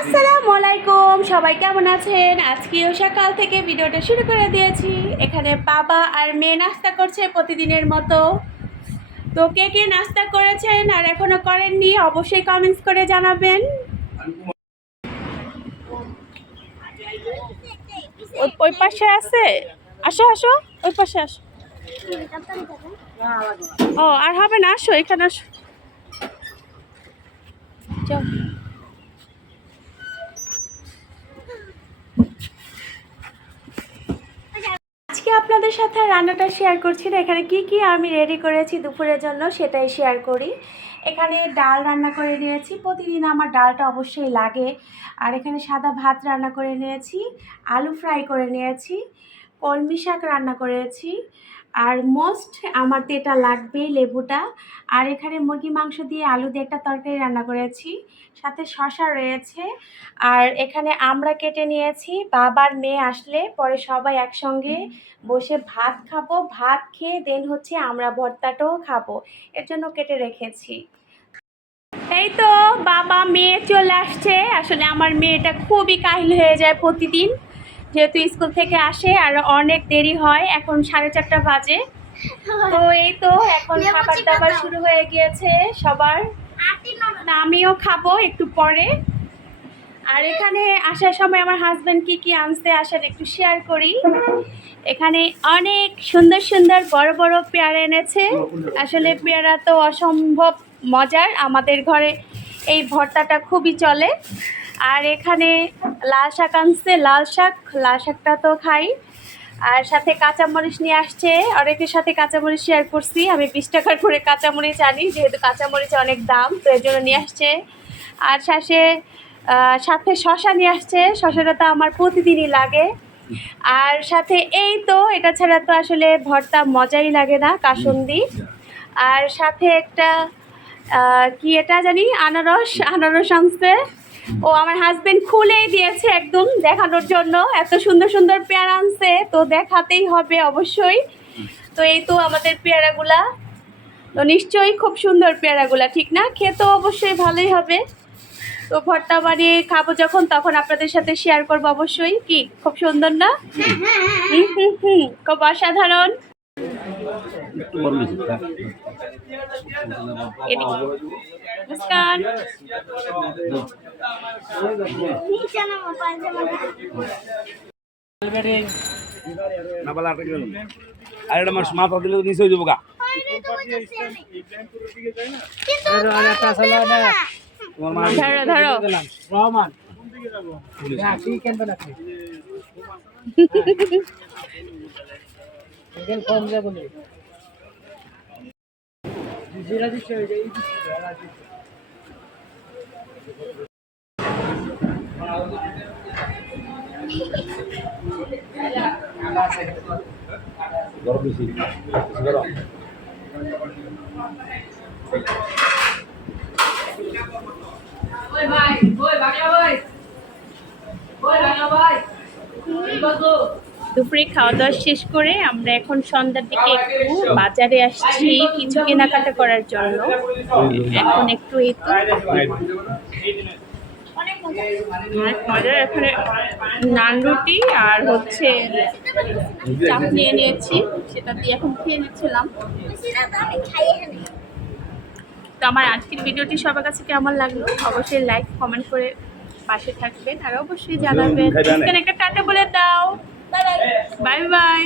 আসসালামু আলাইকুম, সবাই কেমন আছেন? আজকেও সকাল থেকে ভিডিওটা শুরু করে দিয়েছি। এখানে বাবা আর মেয়ে নাস্তা করছে প্রতিদিনের মতো। তো কে কে নাস্তা করেছেন আর এখনো করেননি অবশ্যই কমেন্টস করে জানাবেন। ওই পাশে আছে, আসো আসো, ওই পাশে আসো। ও আর হবে না, আসো এখানে আসো। চল। আজকে আপনাদের সাথে রান্নাটা শেয়ার করছি না। এখানে কি কি আমি রেডি করেছি দুপুরের জন্য সেটাই শেয়ার করি। এখানে ডাল রান্না করে নিয়েছি, প্রতিদিন আমার ডালটা অবশ্যই লাগে। আর এখানে সাদা ভাত রান্না করে নিয়েছি, আলু ফ্রাই করে নিয়েছি, কলমি শাক রান্না করেছি, আর মোস্ট আমার তো এটা লাগবেই, লেবুটা। আর এখানে মুরগি মাংস দিয়ে আলু দিয়ে একটা তরকারি রান্না করেছি, সাথে শসা রয়েছে। আর এখানে আমরা কেটে নিয়েছি, বাবার মেয়ে আসলে পরে সবাই একসঙ্গে বসে ভাত খাবো, ভাত খেয়ে দেন হচ্ছে আমরা ভর্তাটাও খাবো, এর জন্য কেটে রেখেছি। এই তো বাবা মেয়ে চলে আসছে। আসলে আমার মেয়েটা খুবই কাহিল হয়ে যায় প্রতিদিন, যেহেতু স্কুল থেকে আসে আর অনেক দেরি হয়, এখন 4:30 বাজে। তো এই তো এখন খাবার দাবার শুরু হয়ে গিয়েছে সবার, আমিও খাবো একটু পরে। আর এখানে আসার সময় আমার হাজব্যান্ড কি কি আনতে আসেন একটু শেয়ার করি। এখানে অনেক সুন্দর সুন্দর বড় বড় পেয়ারা এনেছে। আসলে পেয়ারা তো অসম্ভব মজার, আমাদের ঘরে এই ভর্তাটা খুবই চলে। আর এখানে লাল শাক আনছে, লাল শাকটা তো খাই। আর সাথে কাঁচামরিচ নিয়ে আসছে, অনেকের সাথে কাঁচামরিচ শেয়ার করছি। আমি 20 টাকার করে কাঁচামরিচ আনি, যেহেতু কাঁচামরিচ অনেক দাম, তো এর জন্য নিয়ে আসছে। আর সাথে শসা নিয়ে আসছে, শসাটা তো আমার প্রতিদিনই লাগে। আর সাথে এই তো এটা ছাড়া তো আসলে ভর্তা মজাই লাগে না, কাসুন্দি। আর সাথে একটা কি এটা জানি, আনারস আনছে। ও আমার হাজবেন্ড খুলেই দিয়েছে একদম দেখানোর জন্য, এত সুন্দর সুন্দর পেয়ারা আনছে, তো দেখাতেই হবে অবশ্যই। তো এই তো আমাদের পেয়ারাগুলা, তো নিশ্চয়ই খুব সুন্দর পেয়ারাগুলা, ঠিক না? খেতে অবশ্যই ভালোই হবে। তো ভর্তা বানিয়ে খাবো যখন, তখন আপনাদের সাথে শেয়ার করবো অবশ্যই। কি খুব সুন্দর না? খুব অসাধারণ। মুস্কান আর এটা মাছ মাথা দিলে নিচে হয়ে যাবো গা। ধরো ধরো। গরম বেশি গরম। দুপুরে খাওয়া দাওয়া শেষ করে আমরা এখন সন্ধ্যার দিকে একটু বাজারে আসছি কিছু কেনাকাটা করার জন্য। এখন একটু এই তো অনেক মজার, এখানে নান রুটি আর হচ্ছে চাপ নিয়ে নিয়েছি, সেটা দিয়ে এখন খেয়ে নিচ্ছিলাম। তো আমার আজকের ভিডিওটি সবার কাছে কেমন লাগলো অবশ্যই লাইক কমেন্ট করে পাশে থাকবেন, আর অবশ্যই জানাবেন। একটা টাটা বলে দাও, বাই বাই।